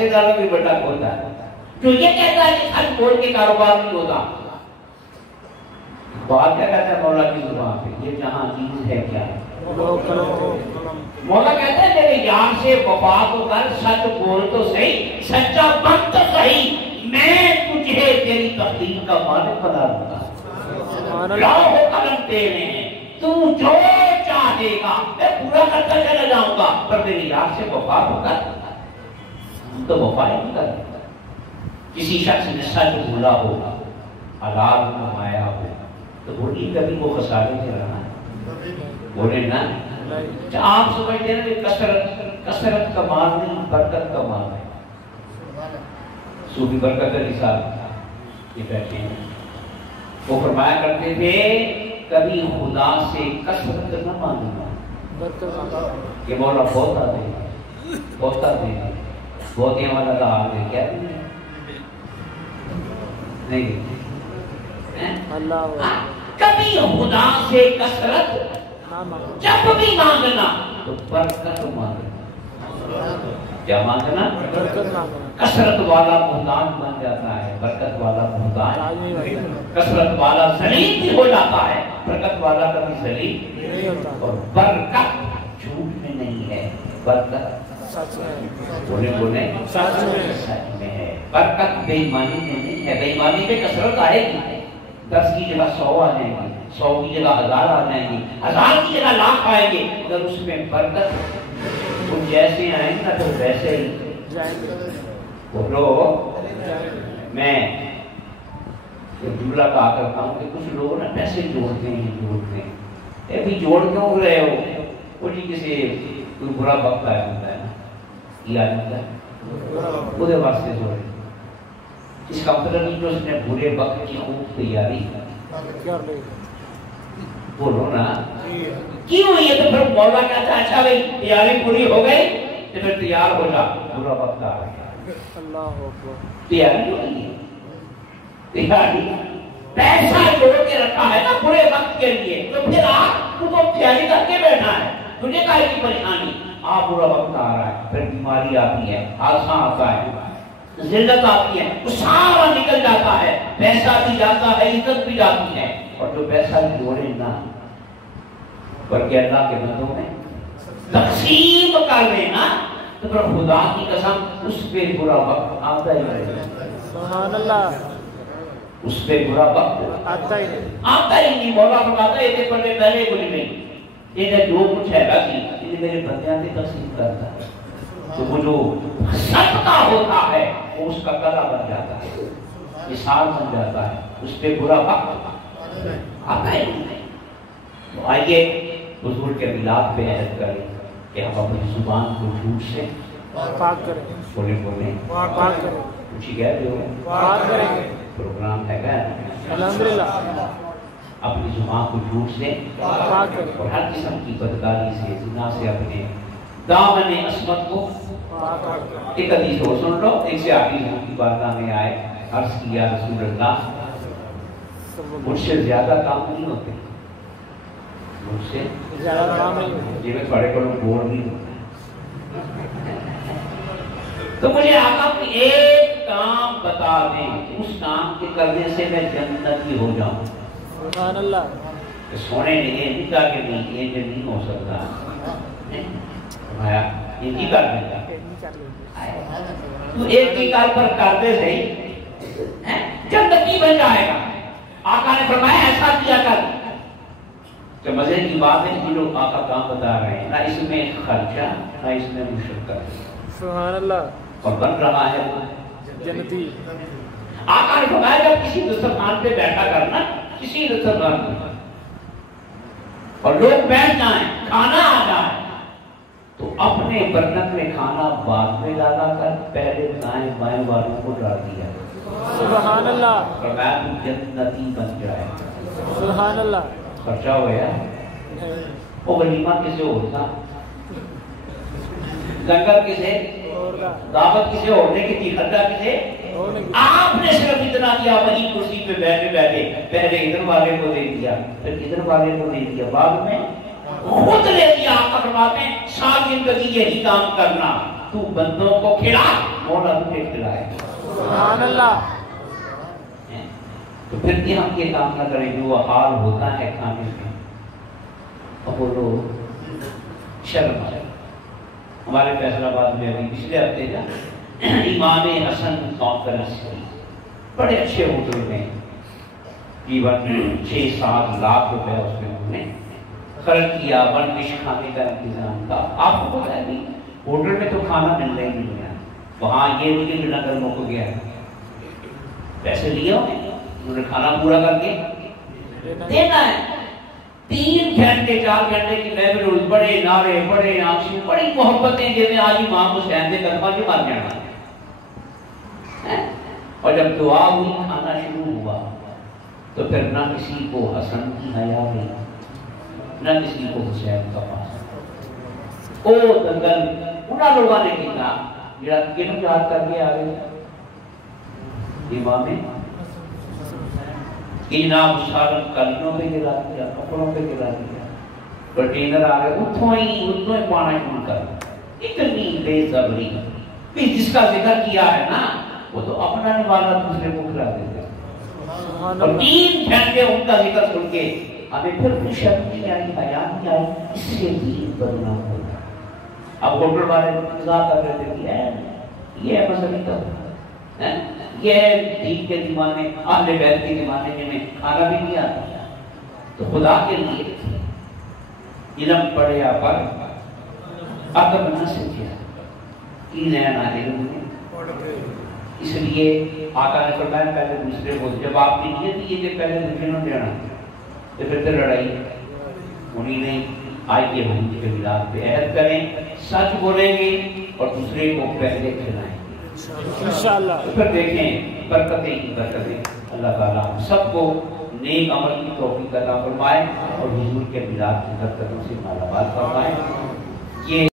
داروں بھی بڑا ہوتا ہے جو یہ کہتا ہے کہ سچ بول کے کاروبار نہیں ہوتا. بات کیا کہتا ہے مولا کی زبان پہ؟ یہ جہاں چیز ہے کیا ہے. مولا کہتا ہے میرے یار سے وفا کو کر، سچ بول تو صحیح، سچا بن تو صحیح، میں تجھے تیری تقدیر کا مالک بنا دوں گا. لاؤ قلم تیرے ہیں، تو جو چاہے گا میں پورا کرتا چلا جاؤں گا، پر میرے یار سے وفا کو کر. تو وفا ہی نہیں کرتا. کسی شخص نے سچ بولا ہوگا، حلال کمایا ہو، تو بولی کبھی وہ خسارے سے رہا ہے؟ بولے نا. آپ سمجھتے ہیں کہ کثرت کا مال نہیں، برکت کا مال ہے. صوفی برکت علی صاحب یہ بیٹھے ہیں، وہ فرمایا کرتے تھے کبھی خدا سے کثرت نہ مانگنا کہ مولا بہت دے بہت دے بہت ہی ہمارا حال ہے کیا نہیں. کبھی خدا سے کثرت جب بھی مانگنا تو برکت مانگنا. کیا مانگنا؟ کثرت والا محتاج بن جاتا ہے، برکت والا محتاج. کثرت والا ذلیل بھی ہو جاتا ہے، برکت والا کبھی ذلیل نہیں ہوتا. اور برکت جھوٹ میں نہیں ہے، برکت بولے بولے سچ میں ہے. برکت بے ایمانی میں نہیں ہے. بے ایمانی میں کثرت آئے گی، 10 کی جگہ 100 آ جائیں گی، 100 کی جگہ 1000 آ جائیں گی، 1000 کی جگہ لاکھ آئیں گے. اگر اس میں برکت وہ جیسے آئیں گے نا تو ویسے ہی بولو. میں جملہ کہا کرتا ہوں کہ کچھ لوگ نا پیسے جوڑتے ہیں. اے بھی جوڑ کیوں رہے ہو؟ وہ جی کسی کوئی برا وقت آیا ہوتا ہے نا، یہ آ جاتا ہے وہ واسطے جوڑے. اس کا مطلب نہیں کہ اس نے برے وقت کی خوب تیاری بولو نا کیوں. یہ تو پھر مولا کہتا ہے اچھا بھائی تیاری پوری ہو گئی تو پھر تیار ہو جا، برا وقت آ گیا. تیاری ہو گئی، تیاری پیسہ جوڑ کے رکھا ہے نا برے وقت کے لیے، تو پھر آپ تو تیاری کر کے بیٹھا ہے. تجھے کائے کی پریشانی؟ آپ برا وقت آ رہا ہے، پھر بیماری آتی ہے، حادثہ آتا ہے، ذلت آتی ہے، وہ سارا نکل جاتا ہے، پیسہ بھی جاتا ہے، عزت بھی جاتی ہے. اور جو پیسہ بھی جوڑے نا بلکہ اللہ کے بندوں میں تقسیم کر لینا تو پھر خدا کی قسم اس پہ برا وقت آتا ہی نہیں. سبحان اللہ. اس پہ برا وقت آتا ہی نہیں. مولا فرماتا ہے یہ پڑھنے پہلے کوئی نہیں، یہ جو کچھ ہے گا یہ میرے بندیاں سے تقسیم کرتا ہے. تو وہ جو صدقہ ہوتا ہے وہ اس کا قضا بن جاتا ہے، مثال بن جاتا ہے، اس پہ برا وقت آتا ہی نہیں. تو آئیے حضور کے ملاد پہ عہد کریں کہ ہم اپنی زبان کو جھوٹ سے پاک کریں. بولے پاک کریں. کچھ ہی کہہ رہے ہو، پاک کریں. پروگرام ہے گا الحمدللہ. اپنی زبان کو جھوٹ سے پاک کریں اور ہر قسم کی بدکاری سے، زنا سے اپنے دامن عصمت کو. ایک حدیث ہو سن لو. ایک سے آگے حضور کی بارگاہ میں آئے، عرض کیا رسول اللہ مجھ سے زیادہ کام نہیں ہوتے، مجھ سے زیادہ کام نہیں ہوتے، جی میں تھوڑے کو بور نہیں ہوتا. تو مجھے آقا ایک کام بتا دیں، اس کام کے کرنے سے میں جنتی ہو جاؤں. سبحان اللہ. سونے نہیں ہے نکاح کے نہیں، یہ نہیں ہو سکتا. یہ کی کر دیں گا تو ایک کی کار پر کرتے صحیح جنتی بن جائے گا. آقا نے فرمایا ایسا کیا کر. تو مزے کی بات ہے کہ لوگ آقا کام بتا رہے ہیں، نہ اس میں خرچہ نہ اس میں مشقت. سبحان اللہ. اور بن رہا ہے جنتی. آقا نے فرمایا جب کسی دسترخوان پہ بیٹھا کرنا، کسی دسترخوان پہ اور لوگ بیٹھ جائیں، کھانا آ جائے تو اپنے برتن میں کھانا بعد میں ڈالا کر پہلے دائیں بائیں والوں کو ڈال دیا. سبحان اللہ. فرمایا تو جنتی بن جائے. سبحان اللہ. خرچہ ہو گیا. وہ ولیمہ کسے ہوتا، لنگر کسے، دعوت کسے ہونے کی تھی، خرچہ کسے. آپ نے صرف اتنا کیا، وہی کرسی پہ بیٹھے بیٹھے پہلے ادھر والے کو دے دیا، پھر ادھر والے کو دے دیا، بعد میں خود لے دیا. آقا فرماتے ہیں ساری زندگی یہی کام کرنا، تو بندوں کو کھلا مولا تجھے کھلائے. سبحان اللہ. تو پھر بھی ہم یہ کام نہ کریں جو حال ہوتا ہے کھانے میں. اب بولو شرم آئے. ہمارے فیصل آباد میں ابھی پچھلے ہفتے نا امام حسن کانفرنس کی بڑے اچھے ہوٹل میں تقریباً 6-7 لاکھ روپے اس میں انہوں نے خرچ کیا. ون ڈش کھانے کا انتظام تھا. آپ کو پتا ہے نہیں ہوٹل میں تو کھانا ملنا ہی نہیں ہے. وہاں یہ مجھے ملنا کر موقع گیا پیسے لیا انہوں نے کھانا پورا کر کے دینا ہے. 3 گھنٹے 4 گھنٹے کی محفل, بڑے نعرے بڑے آنسو بڑی محبتیں جیسے آج امام حسین دے قدمہ کے مار جانا. اور جب دعا ہوئی کھانا شروع ہوا تو پھر نہ کسی کو حسن کی حیا ہوئی نہ کسی کو حسین کا پاس. او دنگل انہاں لوگوں نے کہا جڑا کینوں یاد کر کے آ گئے امام جناب سالم کلیوں پہ گرا دیا, کپڑوں پہ گرا دیا, کنٹینر آ گئے اتوں ہی پانا شروع کر. اتنی بے صبری بھی جس کا ذکر کیا ہے نا وہ تو اپنا نوالا دوسرے کو کھلا دیتے. اور 3 گھنٹے ان کا ذکر سن کے ہمیں پھر بھی شرم نہیں آئی, حیا نہیں آئی. اس سے دین بدنام ہوتا. اب ہوٹل والے انتظار کر رہے تھے کہ یہ مسئلہ کا یہ دین کے زمانے اہل بیت کے زمانے میں کھانا بھی نہیں آتا تو خدا کے لیے علم پڑھیا پر ادب نہ سیکھا کی نیا علم نے. اس لیے آقا نے فرمایا پہلے دوسرے کو, جب آپ کی نیت یہ کہ پہلے دوسرے نے دینا تو پھر تو لڑائی ہونی نہیں. آئیے ہم کے ملاد پہ عہد کریں, سچ بولیں گے اور دوسرے کو پہلے کھلائیں گے انشاءاللہ. پھر دیکھیں برکتیں ہی برکتیں. اللہ تعالیٰ ہم سب کو نیک عمل کی توفیق عطا فرمائے اور حضور کے ملاد کی برکتوں سے مالا مال فرمائے. یہ